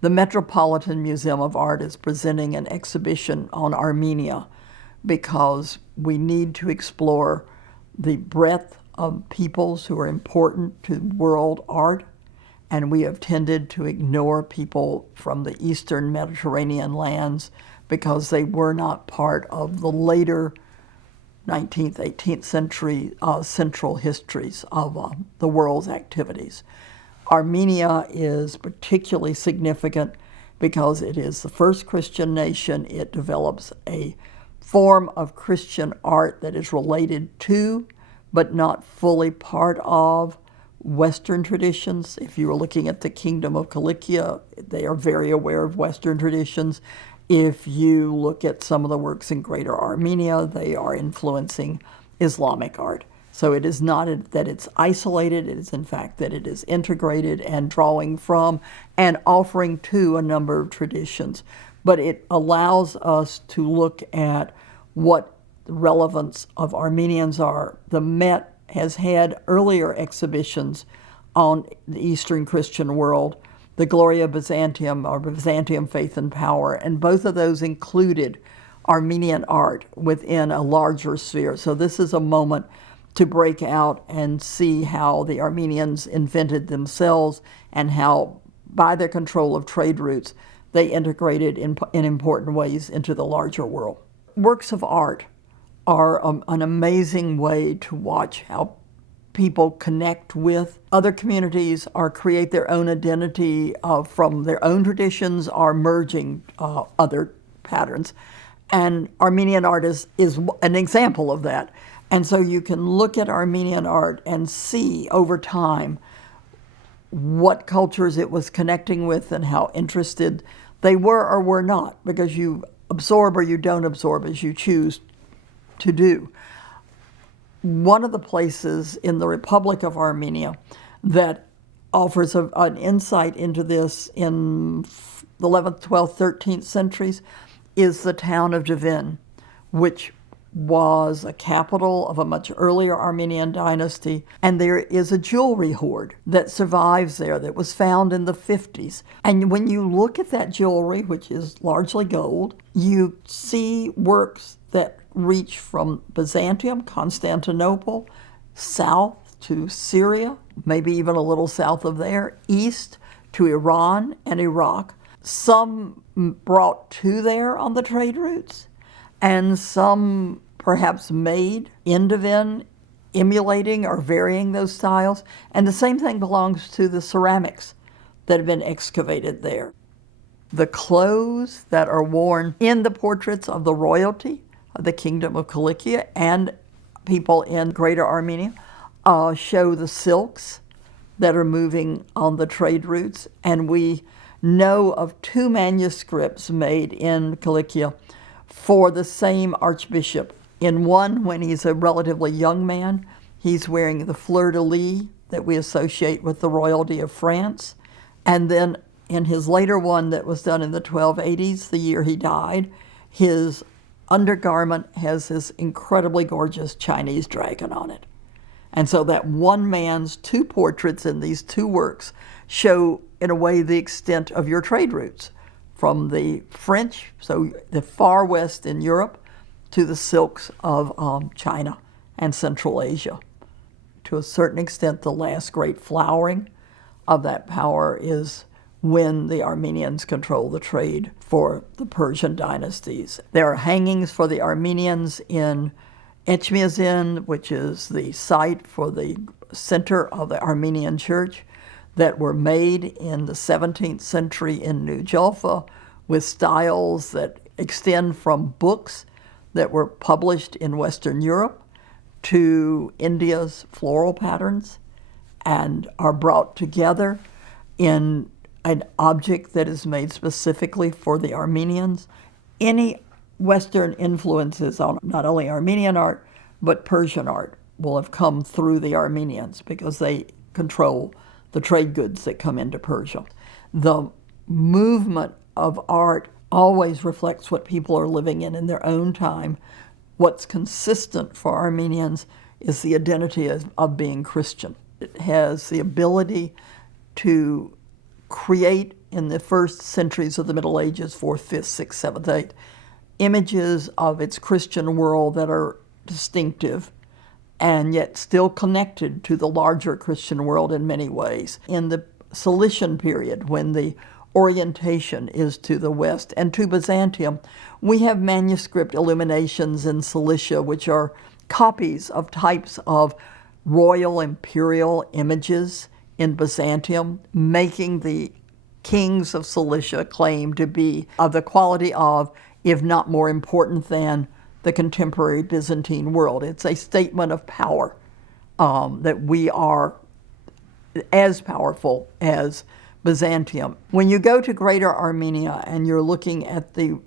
The Metropolitan Museum of Art is presenting an exhibition on Armenia because we need to explore the breadth of peoples who are important to world art, and we have tended to ignore people from the Eastern Mediterranean lands because they were not part of the later 19th, 18th century central histories of the world's activities. Armenia is particularly significant because it is the first Christian nation. It develops a form of Christian art that is related to, but not fully part of, Western traditions. If you were looking at the Kingdom of Cilicia, they are very aware of Western traditions. If you look at some of the works in Greater Armenia, they are influencing Islamic art. So it is not that it's isolated, it is in fact that it is integrated and drawing from and offering to a number of traditions. But it allows us to look at what the relevance of Armenians are. The Met has had earlier exhibitions on the Eastern Christian world, the Gloria Byzantium, or Byzantium Faith and Power, and both of those included Armenian art within a larger sphere. So this is a moment to break out and see how the Armenians invented themselves and how, by their control of trade routes, they integrated in important ways into the larger world. Works of art are an amazing way to watch how people connect with other communities or create their own identity from their own traditions or merging other patterns. And Armenian art is an example of that. And so you can look at Armenian art and see over time what cultures it was connecting with and how interested they were or were not, because you absorb or you don't absorb as you choose to do. One of the places in the Republic of Armenia that offers an insight into this in the 11th, 12th, 13th centuries is the town of Devin, which was a capital of a much earlier Armenian dynasty, and there is a jewelry hoard that survives there that was found in the 50s. And when you look at that jewelry, which is largely gold, you see works that reach from Byzantium, Constantinople, south to Syria, maybe even a little south of there, east to Iran and Iraq. Some brought to there on the trade routes, and some perhaps made in Devin, emulating or varying those styles. And the same thing belongs to the ceramics that have been excavated there. The clothes that are worn in the portraits of the royalty of the Kingdom of Cilicia and people in Greater Armenia show the silks that are moving on the trade routes. And we know of 2 manuscripts made in Cilicia for the same archbishop. In one, when he's a relatively young man, he's wearing the fleur-de-lis that we associate with the royalty of France. And then in his later one that was done in the 1280s, the year he died, his undergarment has this incredibly gorgeous Chinese dragon on it. And so that one man's 2 portraits in these 2 works show, in a way, the extent of your trade routes, from the French, so the far west in Europe, to the silks of China and Central Asia. To a certain extent, the last great flowering of that power is when the Armenians control the trade for the Persian dynasties. There are hangings for the Armenians in Etchmiadzin, which is the site for the center of the Armenian church, that were made in the 17th century in New Jaffa with styles that extend from books that were published in Western Europe to India's floral patterns and are brought together in an object that is made specifically for the Armenians. Any Western influences on not only Armenian art, but Persian art will have come through the Armenians because they control the trade goods that come into Persia. The movement of art always reflects what people are living in their own time. What's consistent for Armenians is the identity of being Christian. It has the ability to create in the first centuries of the Middle Ages, 4th, 5th, 6th, 7th, 8th, images of its Christian world that are distinctive and yet still connected to the larger Christian world in many ways. In the Cilician period, when the orientation is to the west and to Byzantium, we have manuscript illuminations in Cilicia, which are copies of types of royal imperial images in Byzantium, making the kings of Cilicia claim to be of the quality of, if not more important than, the contemporary Byzantine world. It's a statement of power, that we are as powerful as Byzantium. When you go to Greater Armenia and you're looking at the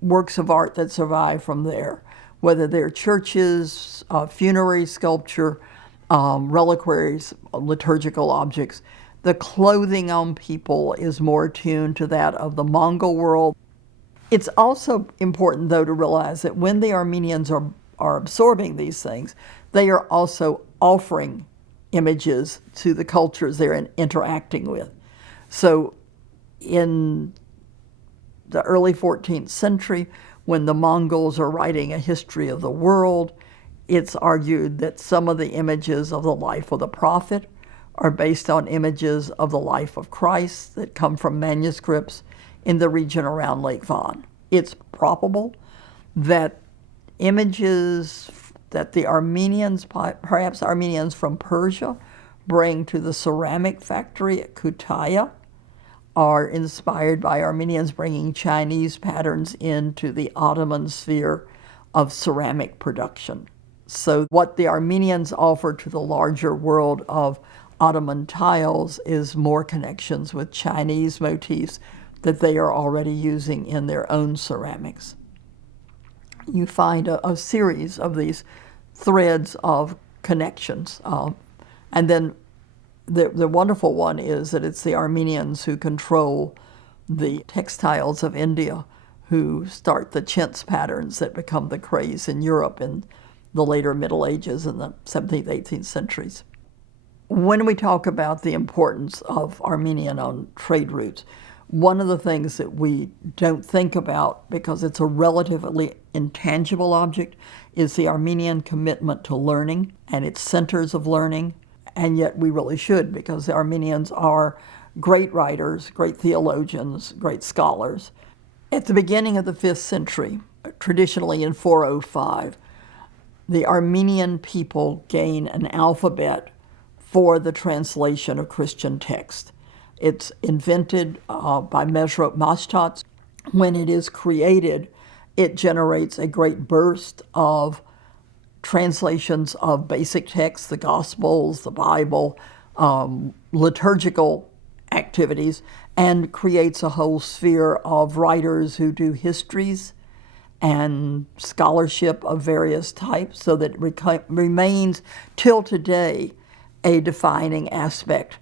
works of art that survive from there, whether they're churches, funerary sculpture, reliquaries, liturgical objects, the clothing on people is more attuned to that of the Mongol world. It's also important, though, to realize that when the Armenians are absorbing these things, they are also offering images to the cultures they're interacting with. So in the early 14th century, when the Mongols are writing a history of the world, it's argued that some of the images of the life of the prophet are based on images of the life of Christ that come from manuscripts in the region around Lake Van. It's probable that images that the Armenians, perhaps Armenians from Persia, bring to the ceramic factory at Kütahya are inspired by Armenians bringing Chinese patterns into the Ottoman sphere of ceramic production. So what the Armenians offer to the larger world of Ottoman tiles is more connections with Chinese motifs that they are already using in their own ceramics. You find a series of these threads of connections. And then the wonderful one is that it's the Armenians who control the textiles of India, who start the chintz patterns that become the craze in Europe in the later Middle Ages in the 17th, 18th centuries. When we talk about the importance of Armenian on trade routes, one of the things that we don't think about, because it's a relatively intangible object, is the Armenian commitment to learning and its centers of learning. And yet we really should, because the Armenians are great writers, great theologians, great scholars. At the beginning of the 5th century, traditionally in 405, the Armenian people gain an alphabet for the translation of Christian text. It's invented by Mesrop Mashtats. When it is created, it generates a great burst of translations of basic texts, the Gospels, the Bible, liturgical activities, and creates a whole sphere of writers who do histories and scholarship of various types, so that it remains till today a defining aspect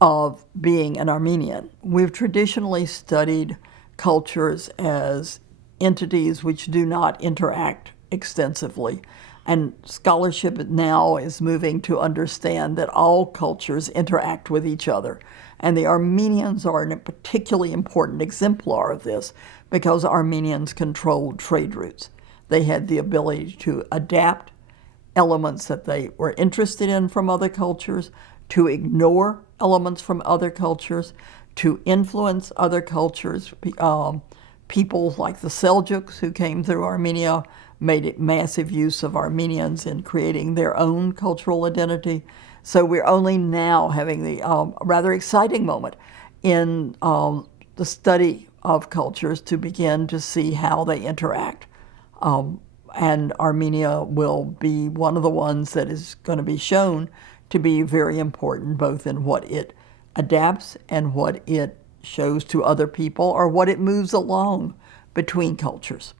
of being an Armenian. We've traditionally studied cultures as entities which do not interact extensively, and scholarship now is moving to understand that all cultures interact with each other. And the Armenians are a particularly important exemplar of this, because Armenians controlled trade routes. They had the ability to adapt elements that they were interested in from other cultures, to ignore elements from other cultures, to influence other cultures. People like the Seljuks who came through Armenia made massive use of Armenians in creating their own cultural identity. So we're only now having the rather exciting moment in the study of cultures to begin to see how they interact. And Armenia will be one of the ones that is going to be shown to be very important, both in what it adapts and what it shows to other people, or what it moves along between cultures.